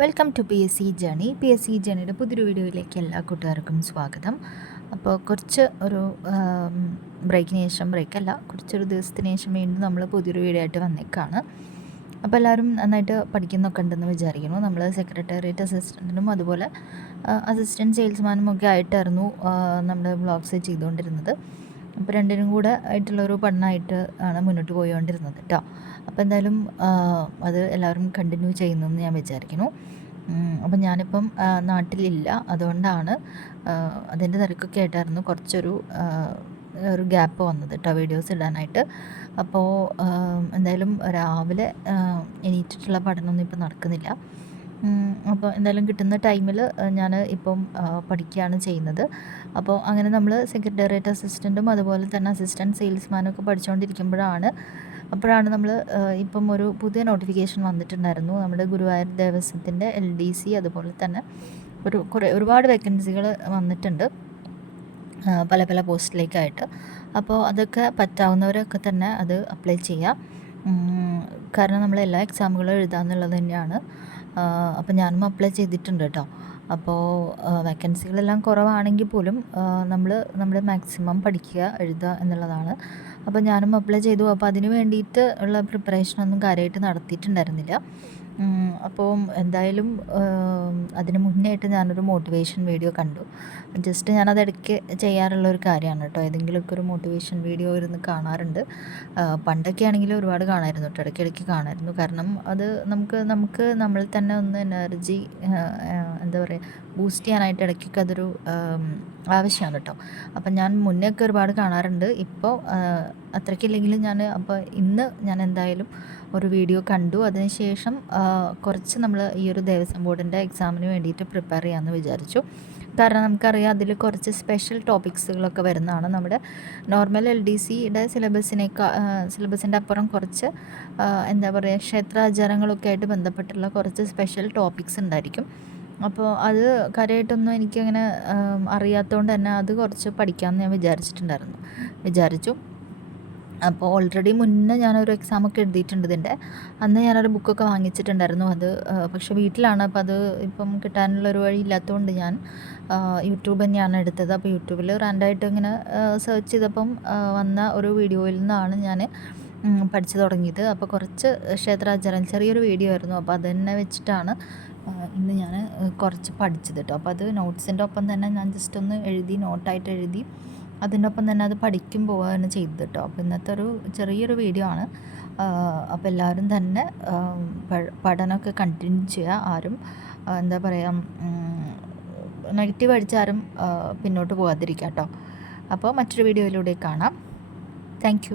Welcome to P S C journey P S C ജേണിയുടെ പുതിയൊരു വീഡിയോയിലേക്ക് എല്ലാ കൂട്ടുകാർക്കും സ്വാഗതം. അപ്പോൾ കുറച്ച് ഒരു ബ്രേക്കിന് ശേഷം ബ്രേക്കല്ല കുറച്ചൊരു ദിവസത്തിന് ശേഷം വീണ്ടും നമ്മൾ പുതിയൊരു വീഡിയോ ആയിട്ട് വന്നേക്കാണ്. അപ്പോൾ എല്ലാവരും നന്നായിട്ട് പഠിക്കുന്നൊക്കെ ഉണ്ടെന്ന് വിചാരിക്കുന്നു. നമ്മൾ സെക്രട്ടേറിയറ്റ് അസിസ്റ്റന്റിനും അതുപോലെ അസിസ്റ്റന്റ് സെയിൽസ്മാനും ഒക്കെ ആയിട്ടായിരുന്നു നമ്മുടെ ബ്ലോഗ്സ് ചെയ്തുകൊണ്ടിരുന്നത്. അപ്പോൾ രണ്ടിനും കൂടെ ആയിട്ടുള്ളൊരു പഠനമായിട്ട് ആണ് മുന്നോട്ട് പോയിക്കൊണ്ടിരുന്നത് കേട്ടോ അപ്പോൾ എന്തായാലും അത് എല്ലാവരും കണ്ടിന്യൂ ചെയ്യുന്നു എന്ന് ഞാൻ വിചാരിക്കുന്നു. അപ്പം ഞാനിപ്പം നാട്ടിലില്ല. അതുകൊണ്ടാണ് അതിന്റെ തിരക്കൊക്കെ ആയിട്ടായിരുന്നു കുറച്ചൊരു ഒരു ഗ്യാപ്പ് വന്നത് കേട്ടോ വീഡിയോസ് ഇടാനായിട്ട്. അപ്പോൾ എന്തായാലും രാവിലെ എണീറ്റിട്ടുള്ള പഠനമൊന്നും ഇപ്പം നടക്കുന്നില്ല. അപ്പോൾ എന്തായാലും കിട്ടുന്ന ടൈമിൽ ഞാൻ ഇപ്പം പഠിക്കുകയാണ് ചെയ്യുന്നത്. അപ്പോൾ അങ്ങനെ നമ്മൾ സെക്രട്ടേറിയറ്റ് അസിസ്റ്റന്റും അതുപോലെ തന്നെ അസിസ്റ്റന്റ് സെയിൽസ്മാനും ഒക്കെ പഠിച്ചുകൊണ്ടിരിക്കുമ്പോഴാണ് അപ്പോഴാണ് നമ്മൾ ഇപ്പം ഒരു പുതിയ നോട്ടിഫിക്കേഷൻ വന്നിട്ടുണ്ടായിരുന്നു. നമ്മുടെ ഗുരുവായൂർ ദേവസ്വത്തിന്റെ എൽ ഡി സി അതുപോലെ തന്നെ ഒരു കുറേ ഒരുപാട് വേക്കൻസികൾ വന്നിട്ടുണ്ട് പല പല പോസ്റ്റിലേക്കായിട്ട്. അപ്പോൾ അതൊക്കെ പറ്റാവുന്നവരൊക്കെ തന്നെ അത് അപ്ലൈ ചെയ്യാം. കാരണം നമ്മൾ എല്ലാ എക്സാമുകളും എഴുതാമെന്നുള്ളത് തന്നെയാണ്. അപ്പോൾ ഞാനും അപ്ലൈ ചെയ്തിട്ടുണ്ട് കേട്ടോ. അപ്പോൾ വേക്കൻസികളെല്ലാം കുറവാണെങ്കിൽ പോലും നമ്മൾ നമ്മൾ മാക്സിമം പഠിക്കുക എഴുതുക എന്നുള്ളതാണ്. അപ്പോൾ ഞാനും അപ്ലൈ ചെയ്തു. അപ്പോൾ അതിന് വേണ്ടിയിട്ട് ഉള്ള പ്രിപ്പറേഷൻ ഒന്നും കാര്യമായിട്ട് നടത്തിയിട്ടുണ്ടായിരുന്നില്ല. അപ്പോൾ എന്തായാലും അതിന് മുന്നേ ആയിട്ട് ഞാനൊരു മോട്ടിവേഷൻ വീഡിയോ കണ്ടു. ജസ്റ്റ് ഞാനത് ഇടയ്ക്ക് ചെയ്യാറുള്ള ഒരു കാര്യമാണ് കേട്ടോ. ഏതെങ്കിലുമൊക്കെ ഒരു മോട്ടിവേഷൻ വീഡിയോ ഇരുന്ന് കാണാറുണ്ട്. പണ്ടൊക്കെ ആണെങ്കിൽ ഒരുപാട് കാണായിരുന്നു കേട്ടോ. ഇടയ്ക്കിടയ്ക്ക് കാണായിരുന്നു. കാരണം അത് നമുക്ക് നമുക്ക് നമ്മൾ തന്നെ ഒന്ന് എനർജി എന്താ പറയുക ബൂസ്റ്റ് ചെയ്യാനായിട്ട് ഇടയ്ക്കൊക്കെ അതൊരു ആവശ്യമാണ് കേട്ടോ. അപ്പം ഞാൻ മുന്നേ ഒക്കെ ഒരുപാട് കാണാറുണ്ട്. ഇപ്പോൾ അത്രയ്ക്കില്ലെങ്കിലും ഞാൻ അപ്പോൾ ഇന്ന് ഞാൻ എന്തായാലും ഒരു വീഡിയോ കണ്ടു. അതിനുശേഷം കുറച്ച് നമ്മൾ ഈ ഒരു ദേവസ്വം ബോർഡിന്റെ എക്സാമിന് വേണ്ടിയിട്ട് പ്രിപ്പയർ ചെയ്യാമെന്ന് വിചാരിച്ചു. കാരണം നമുക്കറിയാം അതിൽ കുറച്ച് സ്പെഷ്യൽ ടോപ്പിക്സുകളൊക്കെ വരുന്നതാണ് നമ്മുടെ നോർമൽ എൽ ഡി സിയുടെ സിലബസിനേക്കാൾ സിലബസിന്റെ അപ്പുറം കുറച്ച് എന്താ പറയുക ക്ഷേത്രാചാരങ്ങളൊക്കെ ആയിട്ട് ബന്ധപ്പെട്ടുള്ള കുറച്ച് സ്പെഷ്യൽ ടോപ്പിക്സ് ഉണ്ടായിരിക്കും. അപ്പോൾ അത് കാര്യമായിട്ടൊന്നും എനിക്കങ്ങനെ അറിയാത്തതുകൊണ്ട് തന്നെ അത് കുറച്ച് പഠിക്കാമെന്ന് ഞാൻ വിചാരിച്ചിട്ടുണ്ടായിരുന്നു. വിചാരിച്ചു. അപ്പോൾ ഓൾറെഡി മുന്നേ ഞാനൊരു എക്സാമൊക്കെ എഴുതിയിട്ടുണ്ട് ഇതിന്റെ. അന്ന് ഞാനൊരു ബുക്കൊക്കെ വാങ്ങിച്ചിട്ടുണ്ടായിരുന്നു. അത് പക്ഷെ വീട്ടിലാണ്. അപ്പോൾ അത് ഇപ്പം കിട്ടാനുള്ള ഒരു വഴി ഇല്ലാത്തതുകൊണ്ട് ഞാൻ യൂട്യൂബ് തന്നെയാണ് എടുത്തത്. അപ്പോൾ യൂട്യൂബിൽ റാൻഡായിട്ട് ഇങ്ങനെ സെർച്ച് ചെയ്തപ്പം വന്ന ഒരു വീഡിയോയിൽ നിന്നാണ് ഞാൻ പഠിച്ചു തുടങ്ങിയത്. അപ്പോൾ കുറച്ച് ക്ഷേത്രാചാരം ചെറിയൊരു വീഡിയോ ആയിരുന്നു. അപ്പോൾ അത് തന്നെ വെച്ചിട്ടാണ് ഇന്ന് ഞാൻ കുറച്ച് പഠിച്ചത് കേട്ടോ. അപ്പോൾ അത് നോട്ട്സിന്റെ ഒപ്പം തന്നെ ഞാൻ ജസ്റ്റ് ഒന്ന് എഴുതി നോട്ടായിട്ട് എഴുതി അതിന്റെ ഒപ്പം തന്നെ അത് പഠിക്കും പോവുകയാണ് ചെയ്തത് കേട്ടോ അപ്പോൾ ഇന്നത്തെ ഒരു ചെറിയൊരു വീഡിയോ ആണ്. അപ്പോൾ എല്ലാവരും തന്നെ പഠനമൊക്കെ കണ്ടിന്യൂ ചെയ്യുക. ആരും എന്താ പറയുക നെഗറ്റീവ് അടിച്ചാരും പിന്നോട്ട് പോകാതിരിക്കുക കേട്ടോ. അപ്പോൾ മറ്റൊരു വീഡിയോയിലൂടെ കാണാം. താങ്ക്